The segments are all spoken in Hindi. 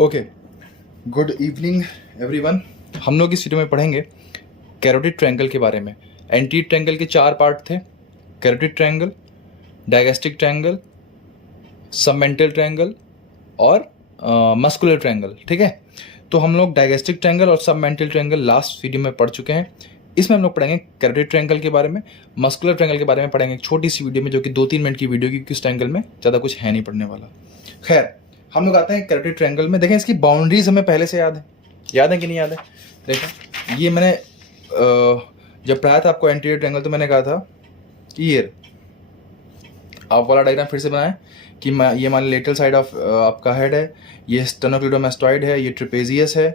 Okay, good evening everyone. हम लोग इस वीडियो में पढ़ेंगे कैरोटिड ट्रायंगल के बारे में। एंटी ट्रायंगल के 4 पार्ट थे: carotid triangle, digastric triangle, submental triangle और मस्कुलर ट्रायंगल। ठीक है, तो हम लोग डायगैस्ट्रिक ट्रायंगल और सबमेंटल ट्रायंगल लास्ट वीडियो में पढ़ चुके हैं। इसमें हम लोग पढ़ेंगे कैरोटिड ट्रायंगल के बारे में, मस्कुलर ट्रायंगल के बारे में पढ़ेंगे एक छोटी सी वीडियो में, जो कि 2-3 मिनट की वीडियो, क्योंकि इस ट्रायंगल में ज़्यादा कुछ है नहीं पढ़ने वाला। खैर, हम लोग आते हैं कैरोटिड ट्रायंगल में। देखें, इसकी बाउंड्रीज हमें पहले से याद है कि नहीं याद है? देखें, ये मैंने जब पढ़ाया था आपको एंटीरियर ट्रायंगल, तो मैंने कहा था कि ये आप वाला डायग्राम फिर से बनाएं कि ये मान लेटरल साइड ऑफ आपका हेड है, ये स्टेनोक्लीडोमास्टॉइड है, ये ट्रेपेजियस है।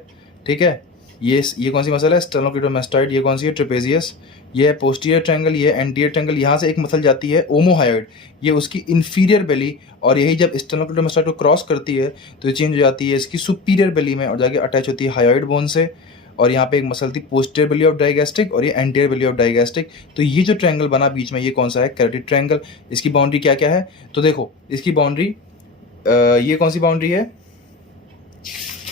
ठीक है, ये कौन सी मसल है? स्टेनोक्लीडोमास्टॉइड। ये कौन सी है? ट्रेपेजियस। ये है पोस्टीरियर ट्रायंगल, ये एंटीरियर ट्रायंगल। यहाँ से एक मसल जाती है ओमोहायोइड, ये उसकी इंफीरियर बेली, और यही जब स्टेनोक्लीडोमास्टॉइड को क्रॉस करती है तो ये चेंज हो जाती है इसकी सुपीरियर बेली में और जाके अटैच होती है हायोइड बोन से। और यहाँ पे एक मसल थी पोस्टीरियर बेली ऑफ डाइगैस्ट्रिक और ये एंटीरियर बेली ऑफ डाइगैस्ट्रिक। तो ये जो ट्रायंगल बना बीच में, ये कौन सा है? Carotid triangle. इसकी बाउंड्री क्या क्या है? तो देखो, इसकी बाउंड्री ये कौन सी बाउंड्री है?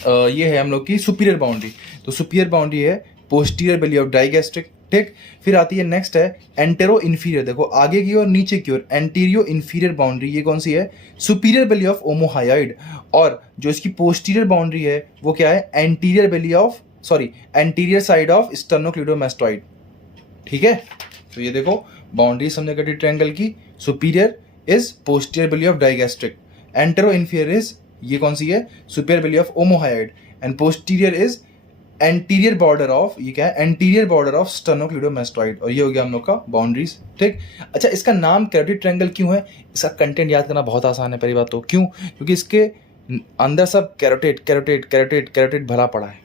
ये है हम लोग की सुपीरियर बाउंड्री। तो सुपीरियर बाउंड्री है पोस्टीरियर बेली ऑफ डाइगैस्ट्रिक। ठीक, फिर आती है नेक्स्ट है एंटेरो इन्फीरियर। देखो, आगे की ओर नीचे की ओर एंटीरियो इन्फीरियर बाउंड्री, ये कौन सी है? Superior belly of omohyoid. और जो इसकी पोस्टीरियर बाउंड्री है वो क्या है? Anterior belly of anterior side of sternocleidomastoid. ठीक है, तो ये देखो बाउंड्री समझे कैरोटिड ट्रायंगल की। Superior is posterior belly of digastric, anteroinferior is ये कौन सी है? Superior belly of omohyoid, and posterior is anterior border of, ये क्या है? Anterior border of sternocleidomastoid. और ये हो गया हम लोग का बाउंड्रीज। ठीक, अच्छा, इसका नाम कैरोटिड ट्रायंगल क्यों है? इसका कंटेंट याद करना बहुत आसान है। पहली बात तो क्यों? क्योंकि इसके अंदर सब कैरोटिड कैरोटिड कैरोटिड कैरोटिड भरा पड़ा है,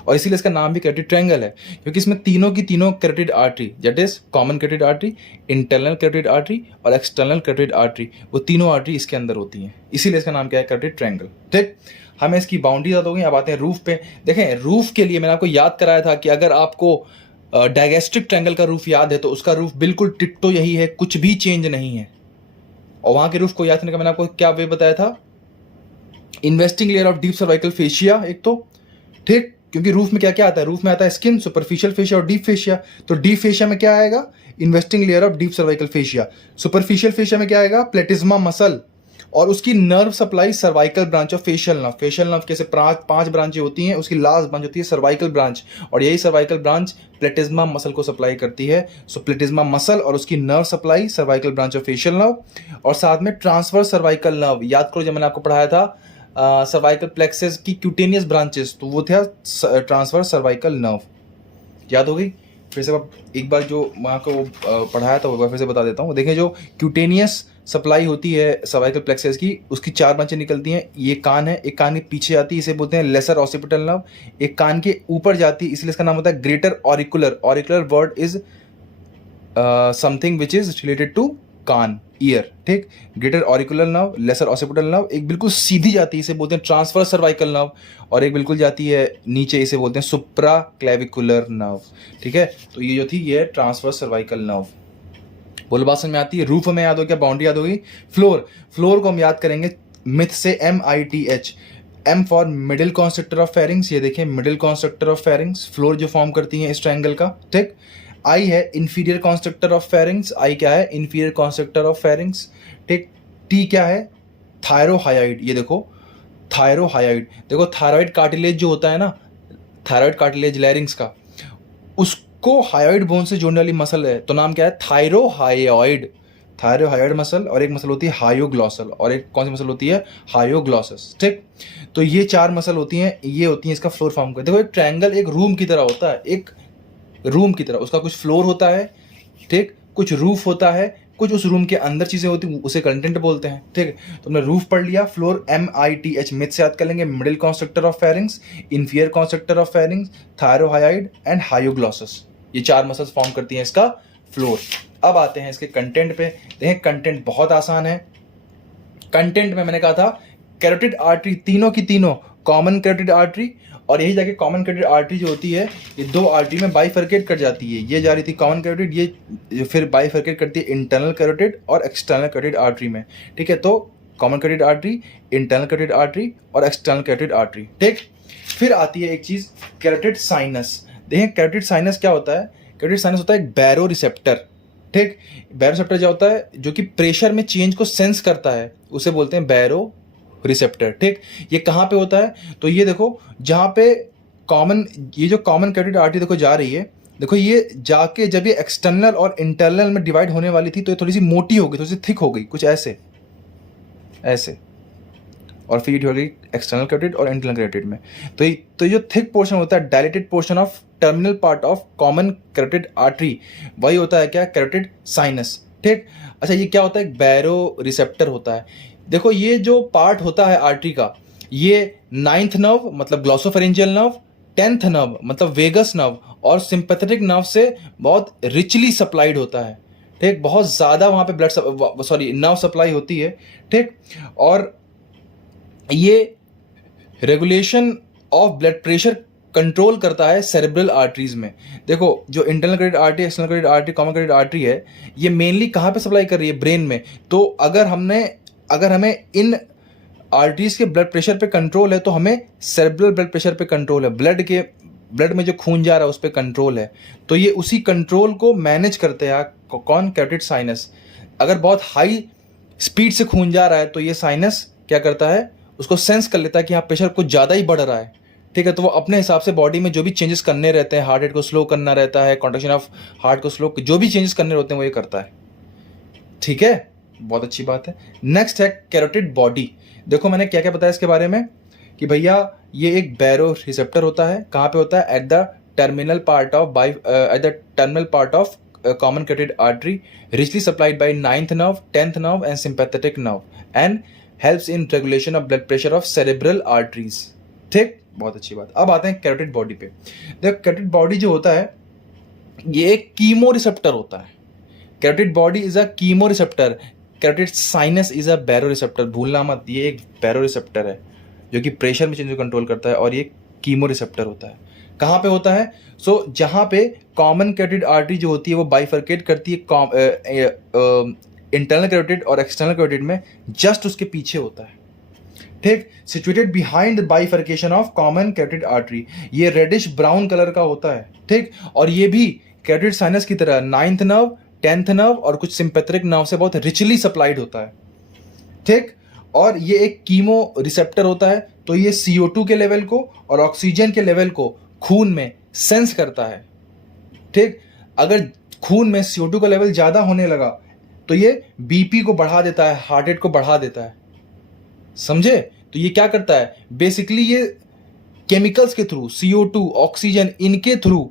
और इसीलिए इसका नाम भी कैरोटिड ट्रायंगल है। क्योंकि इसमें तीनों की तीनों carotid artery, that is common carotid artery, internal carotid artery और एक्सटर्नल कैरोटिड आर्टरी, वो तीनों आर्टरी इसके अंदर होती हैं। इसीलिए इसका नाम क्या है? Carotid triangle. ठीक, हमें इसकी बाउंड्री याद हो गई। अब आते हैं रूफ पे। देखें, रूफ के लिए मैंने आपको याद कराया था कि अगर आपको डायगैस्ट्रिक ट्रायंगल का रूफ याद है तो उसका रूफ बिल्कुल टिट्टो यही है, कुछ भी चेंज नहीं है। और वहां के रूफ को याद करने का मैंने आपको क्या वे बताया था? Investing layer of deep cervical fascia एक तो। ठीक, क्योंकि रूफ में क्या क्या आता है? रूफ में आता है स्किन, सुपरफिशियल फेशिया और डीप फेशिया। तो डीप फेशिया में क्या आएगा? Investing layer of deep cervical fascia. Superficial fascia में क्या आएगा? प्लेटिज्मा मसल, और उसकी nerve supply cervical branch of facial nerve. Facial nerve कैसे 5 ब्रांचें होती हैं, उसकी लास्ट ब्रांच होती है सर्वाइकल ब्रांच, और यही सर्वाइकल ब्रांच प्लेटिज्मा मसल को सप्लाई करती है। सो प्लेटिज्मा मसल और उसकी nerve supply cervical branch of facial nerve, और साथ में ट्रांसवर्स सर्वाइकल नर्व। याद करो, जब मैंने आपको पढ़ाया था सर्वाइकल प्लेक्सस की क्यूटेनियस ब्रांचेस, तो वो था ट्रांसवर्स सर्वाइकल नर्व। याद हो गई? फिर से एक बार जो वहाँ को पढ़ाया था वो फिर से बता देता हूँ। देखें, जो क्यूटेनियस सप्लाई होती है सर्वाइकल प्लेक्सस की, उसकी 4 ब्रांचें निकलती हैं। ये कान है, एक कान के पीछे जाती है, इसे बोलते हैं लेसर ऑसिपिटल नर्व। एक कान के ऊपर जाती है, इसलिए इसका नाम होता है greater auricular. Auricular word is something which is related to कान, ईयर। ठीक, greater auricular nerve, lesser occipital nerve. एक बिल्कुल सीधी जाती है, इसे बोलते हैं ट्रांसवर्स सर्वाइकल नर्व, और एक बिल्कुल जाती है नीचे, इसे बोलते हैं सुप्रा क्लेविकुलर नर्व। ठीक है, तो ये जो थी ये ट्रांसवर्स सर्वाइकल नर्व। बोलबासन में आती है। रूफ में याद हो गया, बाउंड्री याद हो गई। फ्लोर को हम याद करेंगे मिथ से, MITH। M for middle constrictor of pharynx. ये देखिए, middle constrictor of pharynx floor जो फॉर्म करती है इस ट्रायंगल का। ठीक, I है inferior constrictor of pharynx. I क्या है? Inferior constrictor of pharynx. ठीक, T क्या है? थायरोहायोइड। ये देखो, थायरोहायोइड। देखो, थायराइड कार्टिलेज जो होता है ना, थायराइड कार्टिलेज लैरिंग्स का, उसको हायोइड बोन से जोड़ने वाली मसल है, तो नाम क्या है? थायरोहायोइड। थायरोहायोइड मसल, और एक मसल होती है हायोग्लॉसल, और एक कौन सी मसल होती है? हायोग्लॉसस। ठीक, तो ये 4 मसल होती हैं, ये होती हैं इसका फ्लोर फॉर्म कर। देखो, एक ट्रायंगल एक रूम की तरह होता है, एक रूम की तरह। उसका कुछ फ्लोर होता है, ठीक, कुछ रूफ होता है, कुछ उस रूम के अंदर चीजें होती हैं, उसे कंटेंट बोलते हैं। ठीक, तो हमने रूफ पढ़ लिया। फ्लोर MITH मिथ से याद कर लेंगे। Middle constrictor of pharynx, inferior constrictor of pharynx, thyrohyoid and hyoglossus. ये 4 मसल्स फॉर्म करती हैं इसका फ्लोर। अब आते हैं इसके कंटेंट पे। देखें, कंटेंट बहुत आसान है। कंटेंट में मैंने कहा था कैरोटिड आर्टरी, तीनों की तीनों कॉमन कैरोटिड आर्टरी, और यही जाके कॉमन कैरोटिड आर्टरी जो होती है ये 2 आर्टरी में बाइफरकेट कर जाती है। ये जा रही थी कॉमन कैरोटिड, ये फिर बाइफरकेट करती है इंटरनल कैरोटिड और एक्सटर्नल कैरोटिड आर्टरी में। ठीक है, तो common carotid artery, internal carotid artery और एक्सटर्नल कैरोटिड आर्टरी, ठीक। फिर आती है एक चीज कैरोटिड साइनस। देखें कैरोटिड साइनस क्या होता है? कैरोटिड साइनस होता है एक बैरो रिसेप्टर, ठीक। बैरो रिसेप्टर जो होता है जो कि प्रेशर में चेंज को सेंस करता है, उसे बोलते हैं बैरो रिसेप्टर, ठीक। ये कहाँ पे होता है? तो ये देखो जहाँ पे कॉमन, ये जो कॉमन कैरोटिड आर्टरी देखो जा रही है, देखो ये जाके जब ये एक्सटर्नल और इंटरनल में डिवाइड होने वाली थी तो ये थोड़ी सी मोटी हो गई, थोड़ी सी थिक हो गई, कुछ ऐसे ऐसे, और फिर हो गई एक्सटर्नल कैरोटिड और इंटरनल कैरोटिड में। तो ये जो थिक पोर्शन होता है, dilated portion of terminal part of common carotid artery, वही होता है क्या? कैरोटिड साइनस, ठीक। अच्छा ये क्या होता है? एक बैरो रिसेप्टर होता है। देखो ये जो पार्ट होता है आर्टरी का, ये 9th नर्व मतलब ग्लॉसोफेरेंजियल नर्व, 10th नर्व मतलब वेगस नर्व और सिंपैथेटिक नर्व से बहुत रिचली सप्लाइड होता है, ठीक। बहुत ज़्यादा वहाँ पे नर्व सप्लाई होती है, ठीक। और ये regulation of blood pressure control करता है सेरेब्रल आर्टरीज में। देखो जो internal carotid artery, external carotid artery, common carotid artery है, ये मेनली कहाँ पे सप्लाई कर रही है? ब्रेन में। तो अगर हमें इन आर्टरीज के ब्लड प्रेशर पे कंट्रोल है तो हमें सेरेब्रल ब्लड प्रेशर पे कंट्रोल है, ब्लड में जो खून जा रहा है उस पर कंट्रोल है। तो ये उसी कंट्रोल को मैनेज करते हैं कौन? Carotid sinus. अगर बहुत हाई स्पीड से खून जा रहा है तो ये साइनस क्या करता है? उसको सेंस कर लेता है कि हाँ प्रेशर कुछ ज़्यादा ही बढ़ रहा है, ठीक है। तो वो अपने हिसाब से बॉडी में जो भी चेंजेस करने रहते हैं, हार्ट रेट को स्लो करना रहता है, कॉन्ट्रैक्शन ऑफ हार्ट को स्लो, जो भी चेंजेस करने होते हैं वो ये करता है, ठीक है। बहुत अच्छी बात है। नेक्स्ट है कैरोटिड बॉडी। देखो मैंने क्या क्या बताया इसके बारे में कि भैया ये एक बैरो रिसेप्टर होता है। कहाँ पे होता है? At the terminal part of common carotid artery, richly supplied by 9th nerve, 10th nerve and sympathetic nerve and helps in regulation of blood pressure of cerebral arteries, ठीक। बहुत अच्छी बात। अब आते हैं कैरोटिड बॉडी पे। देखो कैरोटिड बॉडी जो होता है ये एक कीमो रिसेप्टर होता है। Carotid body is a chemoreceptor, carotid sinus is a baroreceptor. भूलना मत, ये एक बैरो रिसेप्टर है जो कि प्रेशर में चेंज को कंट्रोल करता है, और ये कीमो रिसेप्टर होता है। कहाँ पे होता है? जहाँ पे कॉमन कैरोटिड आर्टरी जो होती है वो बाइफर्केट करती है इंटरनल कैरोटिड और एक्सटर्नल कैरोटिड में, जस्ट उसके पीछे होता है, ठीक। Situated behind the bifurcation of common carotid artery. ये रेडिश ब्राउन कलर का होता है, ठीक। और ये भी कैरोटिड साइनस की तरह 9th नर्व, 10th नर्व और कुछ सिंपैथेटिक नर्व से बहुत रिचली सप्लाइड होता है, ठीक। और ये एक कीमो रिसेप्टर होता है, तो ये CO2 के लेवल को और ऑक्सीजन के लेवल को खून में सेंस करता है, ठीक। अगर खून में CO2 का लेवल ज़्यादा होने लगा तो ये BP को बढ़ा देता है, हार्ट रेट को बढ़ा देता है, समझे। तो ये क्या करता है? बेसिकली ये केमिकल्स के थ्रू, CO2, ऑक्सीजन, इनके थ्रू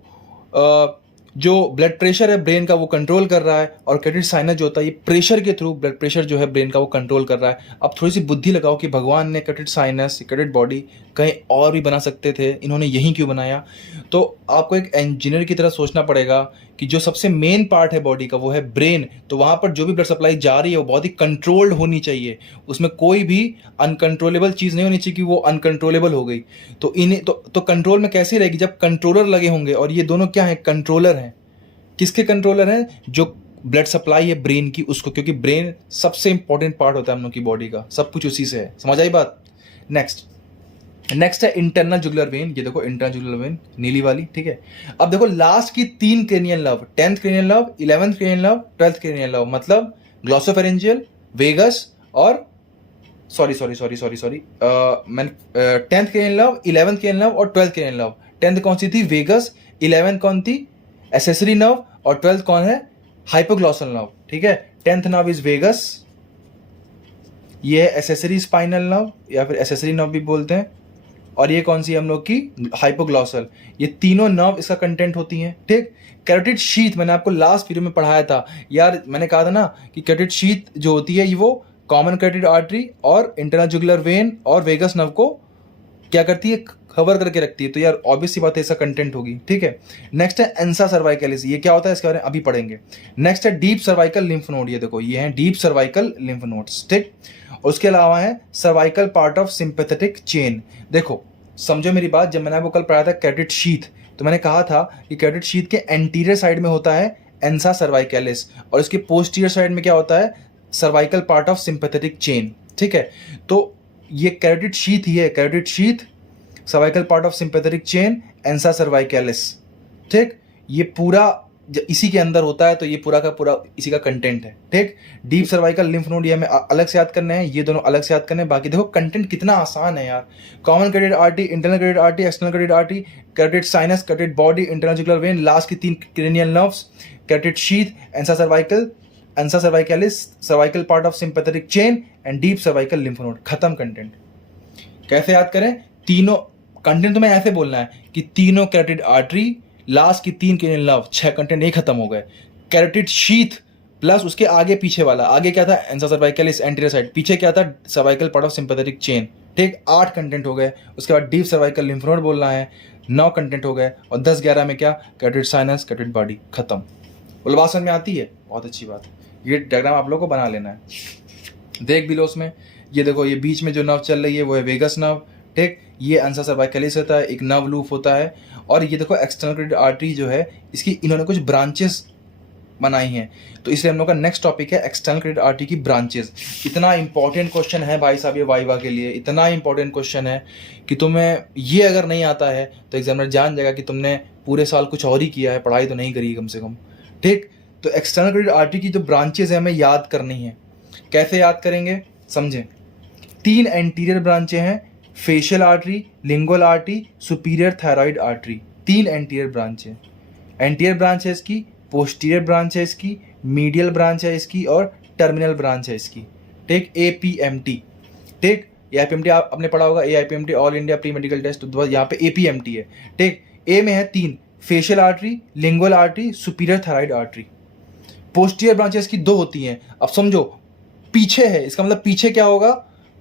जो ब्लड प्रेशर है ब्रेन का वो कंट्रोल कर रहा है, और कैरोटिड साइनस जो होता है ये प्रेशर के थ्रू ब्लड प्रेशर जो है ब्रेन का वो कंट्रोल कर रहा है। अब थोड़ी सी बुद्धि लगाओ कि भगवान ने कैरोटिड साइनस, कैरोटिड बॉडी कहीं और भी बना सकते थे, इन्होंने यहीं क्यों बनाया? तो आपको एक इंजीनियर की तरह सोचना पड़ेगा कि जो सबसे मेन पार्ट है बॉडी का वो है ब्रेन, तो वहाँ पर जो भी ब्लड सप्लाई जा रही है वो बहुत ही कंट्रोल्ड होनी चाहिए, उसमें कोई भी अनकंट्रोलेबल चीज़ नहीं होनी चाहिए कि वो अनकंट्रोलेबल हो गई। तो इन्हें तो कंट्रोल में कैसे रहेगी? जब कंट्रोलर लगे होंगे, और ये दोनों क्या है? कंट्रोलर हैं। किसके कंट्रोलर हैं? जो ब्लड सप्लाई है ब्रेन की उसको, क्योंकि ब्रेन सबसे इंपॉर्टेंट पार्ट होता है हम लोग की बॉडी का, सब कुछ उसी से है। समझ आई बात? नेक्स्ट है इंटरनल जुगुलर वेन। ये देखो इंटरनल जुगुलर वेन नीली वाली, ठीक है। अब देखो लास्ट की 3 cranial nerve, 10th cranial nerve, 11th cranial nerve, 12th cranial nerve, मतलब ग्लॉसोफेरेंजियल, वेगस और सॉरी मैंने 10th cranial nerve, 11th cranial nerve और 12th क्रेनियल नर्व। 10th कौन सी थी? वेगस। 11th कौन थी? Accessory nerve. और 12th कौन है? हाइपोग्लॉसल नर्व, ठीक है। 10th नर्व इज वेगस, ये है एसेसरी स्पाइनल नर्व या फिर एसेसरी नर्व भी बोलते हैं, और ये कौन सी हम लोग की? हाइपोग्लॉसल। ये तीनों नर्व इसका कंटेंट होती हैं, ठीक। कैरोटिड शीथ मैंने आपको लास्ट वीडियो में पढ़ाया था यार, मैंने कहा था ना कि कैरोटिड शीथ जो होती है वो कॉमन कैरोटिड आर्टरी और इंटरनल जुगुलर वेन और वेगस नर्व को क्या करती है? कवर करके रखती है। तो यार ऑब्वियस सी बात है इसका कंटेंट होगी, ठीक है। नेक्स्ट है एंसा सर्वाइकलिस। ये क्या होता है इसके बारे में अभी पढ़ेंगे। नेक्स्ट है डीप सर्वाइकल लिम्फ नोड। ये देखो ये है डीप सर्वाइकल लिम्फ नोड्स, ठीक। उसके अलावा है cervical part of sympathetic chain. देखो समझो मेरी बात, जब मैंने आपको कल पढ़ाया था कैरोटिड शीथ, तो मैंने कहा था कि कैरोटिड शीथ के एंटीरियर साइड में होता है एंसा सर्वाइकलिस, और इसके पोस्टीरियर साइड में क्या होता है? Cervical part of sympathetic chain, ठीक है, तो ये कैरोटिड शीथ ही है, carotid sheath, cervical part of sympathetic chain, ansa cervicalis. ठीक, ये पूरा इसी के अंदर होता है, तो ये पूरा का पूरा इसी का कंटेंट है। ठीक, डीप सर्वाइकल लिम्फ नोड ये हमें अलग से याद करने हैं, ये दोनों अलग से याद करने हैं। बाकी देखो कंटेंट कितना आसान है यार। Common carotid artery, internal carotid artery, external carotid artery, carotid sinus, carotid body, internal jugular vein, last की 3 cranial nerves, carotid sheath, ansa cervical, ansa cervicalis, cervical part of sympathetic chain and deep cervical lymph node. खत्म कंटेंट। कैसे याद करें? तीनों कंटेंट तुम्हें ऐसे बोलना है कि तीनों कैरोटिड आर्टरी, लास्ट की 3 क्रेनियल नर्व, 6 कंटेंट नहीं खत्म हो गए। कैरोटिड शीथ प्लस उसके आगे पीछे वाला, आगे क्या था? एंसा सर्वाइकलिस एंटीरियर साइड, पीछे क्या था? Cervical part of sympathetic chain. ठीक, 8 कंटेंट हो गए। उसके बाद डीप सर्वाइकल लिम्फ नोड बोलना है, 9 कंटेंट हो गए। और 10-11 में क्या? Carotid sinus, carotid body. खत्म। उल्बासन में आती है, बहुत अच्छी बात है। ये डायग्राम आप लोगों को बना लेना है। देख भी लो उसमें, ये देखो, ये बीच में जो नर्व चल रही है वो है वेगस नर्व। ठीक, ये एंसा सर्वाइकलिस होता है, एक नर्व लूप होता है। और ये देखो एक्सटर्नल कैरोटिड आर्टरी जो है, इसकी इन्होंने कुछ ब्रांचेस बनाई हैं, तो इसलिए हम लोग का नेक्स्ट टॉपिक है एक्सटर्नल कैरोटिड आर्टरी की ब्रांचेस। इतना इंपॉर्टेंट क्वेश्चन है भाई साहब ये वाइवा के लिए, इतना इंपॉर्टेंट क्वेश्चन है कि तुम्हें ये अगर नहीं आता है तो एग्जामिनर जान जाएगा कि तुमने पूरे साल कुछ और ही किया है, पढ़ाई तो नहीं करी कम से कम। ठीक, तो एक्सटर्नल कैरोटिड आर्टरी की जो ब्रांचेस है हमें याद करनी है। कैसे याद करेंगे समझें। 3 एंटीरियर ब्रांचें हैं, facial artery, lingual artery, superior thyroid artery. 3 anterior branch है। एंटीरियर ब्रांच है इसकी, पोस्टीरियर ब्रांच है इसकी, मीडियल ब्रांच है इसकी और टर्मिनल ब्रांच है इसकी। ठीक, APMT। ठीक, AIPMT आपने पढ़ा होगा, AIPMT all India pre medical test, तो यहाँ पे APMT है। ठीक, ए में है 3, facial artery, lingual artery, superior thyroid artery. Posterior branches की 2 होती हैं। अब समझो पीछे है, इसका मतलब पीछे क्या होगा?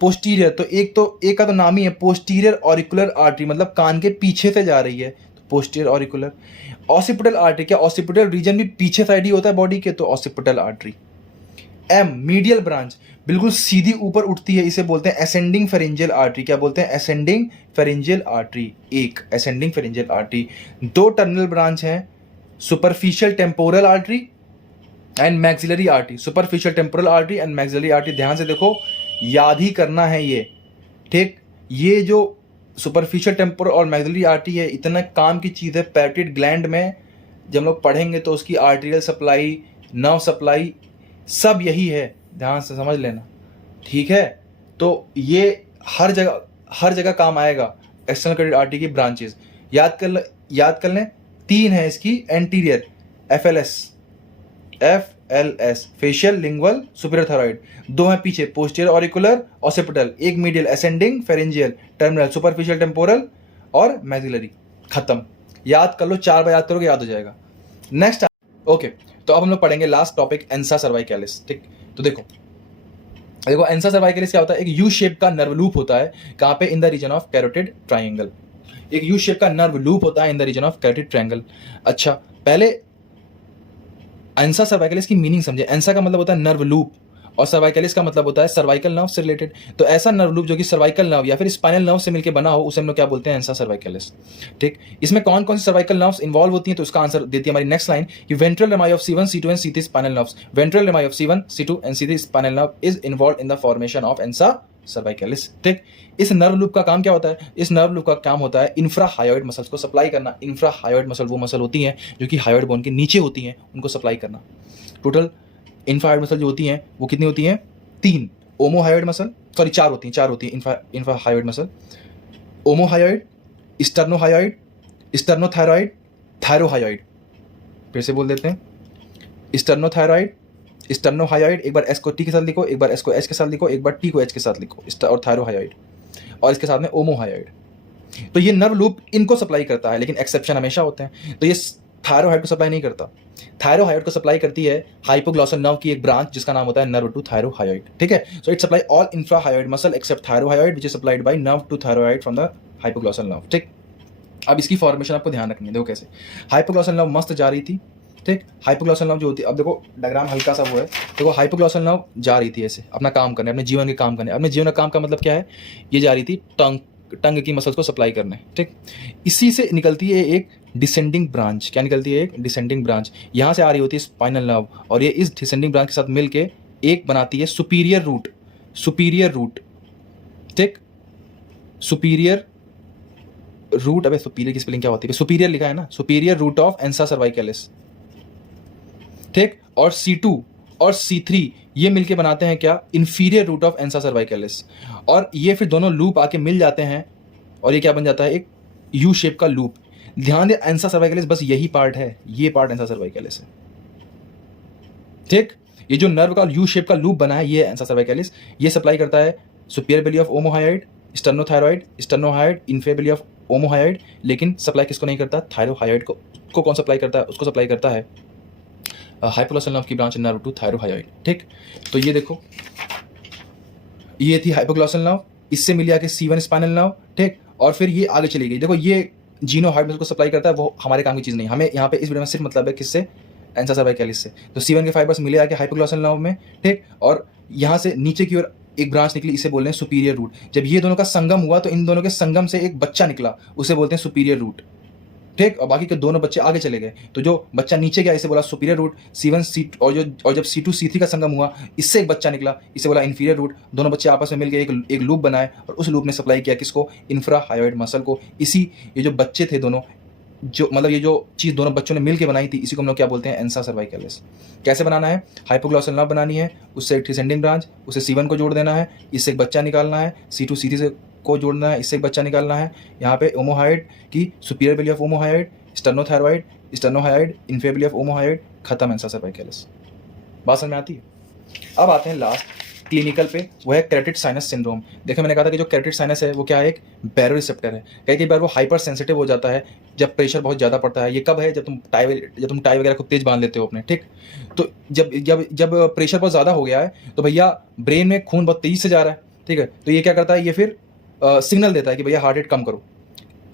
पोस्टीरियर। तो एक का तो नाम ही है पोस्टीरियर ऑरिकुलर आर्टरी, मतलब कान के पीछे से जा रही है, तो पोस्टीरियर ऑरिकुलर। ऑसिपिटल आर्टरी, क्या ऑसिपिटल रीजन भी पीछे साइड ही होता है बॉडी के? तो occipital artery. M medial branch, बिल्कुल सीधी ऊपर उठती है, इसे बोलते हैं असेंडिंग फेरेंजियल आर्टरी। क्या बोलते हैं? Ascending pharyngeal artery. एक ascending pharyngeal artery. 2 terminal branch हैं, superficial temporal artery and maxillary artery. Superficial temporal artery and maxillary artery, ध्यान से देखो, याद ही करना है ये। ठीक, ये जो सुपरफिशियल टेम्पोरल और मैक्सिलरी आर्टरी है, इतना काम की चीज़ है। पैरोटिड ग्लैंड में जब हम लोग पढ़ेंगे तो उसकी आर्टेरियल सप्लाई, नर्व सप्लाई सब यही है, ध्यान से समझ लेना। ठीक है, तो ये हर जगह काम आएगा। एक्सटर्नल कैरोटिड आर्टरी की ब्रांचेस याद कर लें। 3 है इसकी anterior, FLS, facial, lingual, superior thyroid. 2 हैं पीछे, posterior auricular, occipital. 1 medial, ascending pharyngeal, terminal, superficial temporal और मैक्सिलरी। खत्म। याद कर लो, 4 बार याद करोगे याद हो जाएगा। नेक्स्ट ओके, तो अब हम लोग पढ़ेंगे लास्ट टॉपिक, एंसा सर्वाइकलिस। ठीक, तो देखो एंसा सर्वाइकलिस क्या होता है? एक यू शेप का नर्व लूप होता है। कहाँ पे? In the region of carotid triangle. एक यू शेप का नर्व लूप होता है in the region of carotid triangle. अच्छा, पहले एंसा सर्वाइकलिस की मीनिंग समझे। एंसा का मतलब होता है नर्व लूप और सर्वाइकलिस का मतलब होता है सर्वाइकल नर्व से रिलेटेड। तो ऐसा नर्व लूप जो कि सर्वाइकल नर्व या फिर स्पाइनल नर्व से मिलकर बना हो, उसे हम लोग क्या बोलते हैं? एंसा सर्वाइकलिस। ठीक, इसमें कौन कौन सी सर्वाइकल नर्व्स इन्वॉल्व होती हैं? तो इसका आंसर देती है हमारी नेक्स्ट लाइन कि ventral rami of C1, C2 and C3 spinal nerves. Ventral rami of C1, C2 and C3 spinal nerve is involve in the formation of ansa cervicalis. ठीक, इस नर्व लूप का काम क्या होता है? इस नर्व लूप का काम होता है इंफ्रा हायोइड मसल्स को सप्लाई करना। इंफ्रा हायोइड मसल वो मसल होती हैं जो कि हायोइड बोन के नीचे होती हैं, उनको सप्लाई करना। टोटल इंफ्रा हायोइड मसल जो होती हैं वो कितनी होती हैं? 3 ओमो हायोइड मसल, सॉरी 4 होती हैं infrahyoid muscle. Omohyoid, sternohyoid, sternothyroid, thyrohyoid. फिर से बोल देते हैं, स्टर्नो थायरॉइड, स्टर्नो हायोइड। एक बार एस को टी के साथ लिखो, एक बार एस को एच के साथ लिखो, एक बार टी को एच के साथ लिखो, और थायरोहायोइड, और इसके साथ में ओमो हायोइड। तो ये नर्व लूप इनको सप्लाई करता है, लेकिन एक्सेप्शन हमेशा होते हैं। तो ये थायरोहाइड को सप्लाई नहीं करता। थायरोहाइड को सप्लाई करती है हाइपोग्लॉसल नर्व की एक ब्रांच जिसका नाम होता है नर्व टू थायरोहायोइड। ठीक है, so it supply all infrahyoid muscle except thyrohyoid which is supplied by nerve to thyrohyoid from the hypoglossal nerve. ठीक, अब इसकी फॉर्मेशन आपको ध्यान रखनी है। देखो कैसे हाइपोग्लॉसल नर्व मस्त जा रही थी। ठीक, हाइपोग्लॉसल नर्व जो होती है, अब देखो डायग्राम हल्का सा वो है, देखो हाइपोग्लॉसल नर्व जा रही थी ऐसे अपना काम करने, अपने जीवन के काम करने। अपने जीवन का काम का मतलब क्या है? ये जा रही थी टंग की मसल्स को सप्लाई करने। ठीक, इसी से निकलती है एक डिसेंडिंग ब्रांच। क्या निकलती है? एक डिसेंडिंग ब्रांच। यहाँ से आ रही होती है स्पाइनल नर्व, और ये इस डिसेंडिंग ब्रांच के साथ मिलके एक बनाती है सुपीरियर रूट। सुपीरियर रूट, ठीक, सुपीरियर रूट, अबे सुपीरियर की स्पेलिंग क्या होती है, सुपीरियर लिखा है ना, superior root of ansa cervicalis, ठीक। और C2 और C3 ये मिलके बनाते हैं क्या, इंफीरियर रूट ऑफ एंसा सर्वाइकलिस, और ये फिर दोनों लूप आके मिल जाते हैं और ये क्या बन जाता है, एक यू शेप का लूप। ध्यान दे एंसा सर्वाइकलिस बस यही पार्ट है, ये पार्ट एंसा सर्वाइकलिस है, ठीक। ये जो नर्व का यू शेप का लूप बना है ये एंसा सर्वाइकलिस, ये सप्लाई करता है superior belly of omohyoid, sternothyroid, sternohyoid, inferior belly of omohyoid, लेकिन सप्लाई किसको नहीं करता, थायरोहायोइड को कौन सप्लाई करता है, उसको सप्लाई करता है हाइपोग्लॉसल नर्व की ब्रांच नर्व टू थायरोहायोइड, ठीक। तो ये देखो, ये थी हाइपोग्लॉसल नर्व, इससे मिली आके C1 स्पाइनल नर्व, ठीक, और फिर ये आगे चली गई। देखो ये जीनोहाइड को सप्लाई करता है, वो हमारे काम की चीज़ नहीं, हमें यहाँ पे इस वीडियो में सिर्फ मतलब है किससे, एंसा सर्वाइकलिस से। तो C1 के फाइबर्स मिले आके हाइपोग्लॉसल नर्व में, ठीक, और यहाँ से नीचे की ओर एक ब्रांच निकली, इसे बोलते हैं सुपीरियर रूट। जब ये दोनों का संगम हुआ तो इन दोनों के संगम से एक बच्चा निकला, उसे बोलते हैं सुपीरियर रूट, ठीक, और बाकी के दोनों बच्चे आगे चले गए। तो जो बच्चा नीचे गया इसे बोला सुपीरियर रूट, C1 C2 और जब C2 C3 का संगम हुआ इससे एक बच्चा निकला, इसे बोला इंफीरियर रूट। दोनों बच्चे आपस में मिलकर एक लूप बनाए और उस लूप ने सप्लाई किया किसको, इंफ्रा हायोइड मसल को। इसी ये जो बच्चे थे दोनों, जो मतलब ये जो चीज़ दोनों बच्चों ने मिलकर बनाई थी, इसी को हम लोग क्या बोलते हैं, एंसा सर्वाइकलिस। कैसे बनाना है, हाइपोग्लॉसल नर्व बनानी है, उससे एक डिसेंडिंग ब्रांच, उसे C1 को जोड़ देना है, इससे एक बच्चा निकालना है, C2 C3 से को जोड़ना है, इससे एक बच्चा निकालना है। यहाँ पे ओमोहायोइड की superior belly of omohyoid, sternothyroid, sternohyoid, inferior belly of omohyoid, खत्म एंसा सर्वाइकलिस। बात समझ में आती है। अब आते हैं लास्ट क्लिनिकल पे, वो है केरेटिड साइनस सिंड्रोम। देखो मैंने कहा था कि जो केरेटिड साइनस है वो क्या है, एक बैरो रिसेप्टर है। कई बार वो हाइपर सेंसिटिव हो जाता है जब प्रेशर बहुत ज़्यादा पड़ता है। ये कब है, जब तुम टाई वगैरह खूब तेज बांध लेते हो अपने, ठीक। तो जब प्रेशर बहुत ज़्यादा हो गया है तो भैया ब्रेन में खून बहुत तेज़ी से जा रहा है, ठीक है। तो ये क्या करता है, ये फिर सिग्नल देता है कि भैया हार्ट रेट कम करो,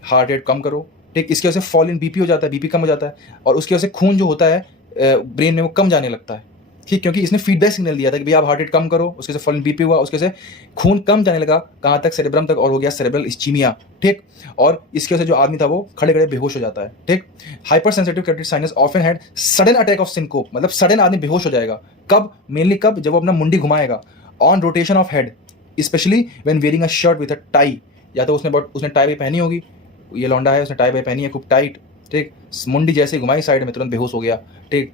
हार्ट रेट कम करो, ठीक। इसकी वजह से फॉल इन बीपी हो जाता है, बीपी कम हो जाता है, और उसकी वजह से खून जो होता है ब्रेन में वो कम जाने लगता है, ठीक, क्योंकि इसने फीडबैक सिग्नल दिया था कि भैया आप हार्ट रेट कम करो। उसके से फॉल इन बीपी हुआ, उसके से खून कम जाने लगा, कहाँ तक, सेरेब्रम तक, और हो गया सेरेब्रल इस्चीमिया, ठीक। और इसकी वजह से जो आदमी था वो खड़े खड़े बेहोश हो जाता है, ठीक। Hypersensitive carotid sinus often had sudden attack of syncope, मतलब सडन आदमी बेहोश हो जाएगा। कब, मेनली कब, जब वो अपना मुंडी घुमाएगा, on rotation of head, specially when wearing a shirt with a tie. या तो उसने टाई भी पहनी होगी, ये लौंडा है उसने टाई भी पहनी है खूब टाइट, ठीक, मुंडी जैसे घुमाई साइड में तुरंत बेहोश हो गया, ठीक।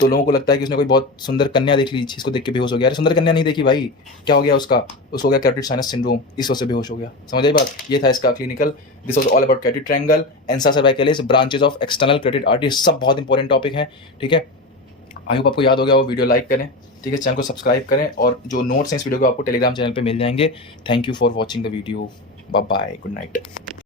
तो लोगों को लगता है कि उसने कोई बहुत सुंदर कन्या देख ली, जिसको देख के बेहोश हो गया। अरे सुंदर कन्या नहीं देखी भाई, क्या हो गया उसको हो गया केरेटिड साइनस सिंड्रोम, इस वजह से बेहोश हो गया। समझ आई बात, ये था इसका clinical. This was all about carotid triangle, ansa cervicalis, branches of external carotid artery, सब बहुत इंपॉर्टेंट टॉपिक है, ठीक है। आई होप आपको याद हो गया, वो वीडियो लाइक करें, ठीक है, चैनल को सब्सक्राइब करें, और जो नोट्स हैं इस वीडियो को आपको टेलीग्राम चैनल पर मिल जाएंगे। Thank you for watching the video, bye bye, good night.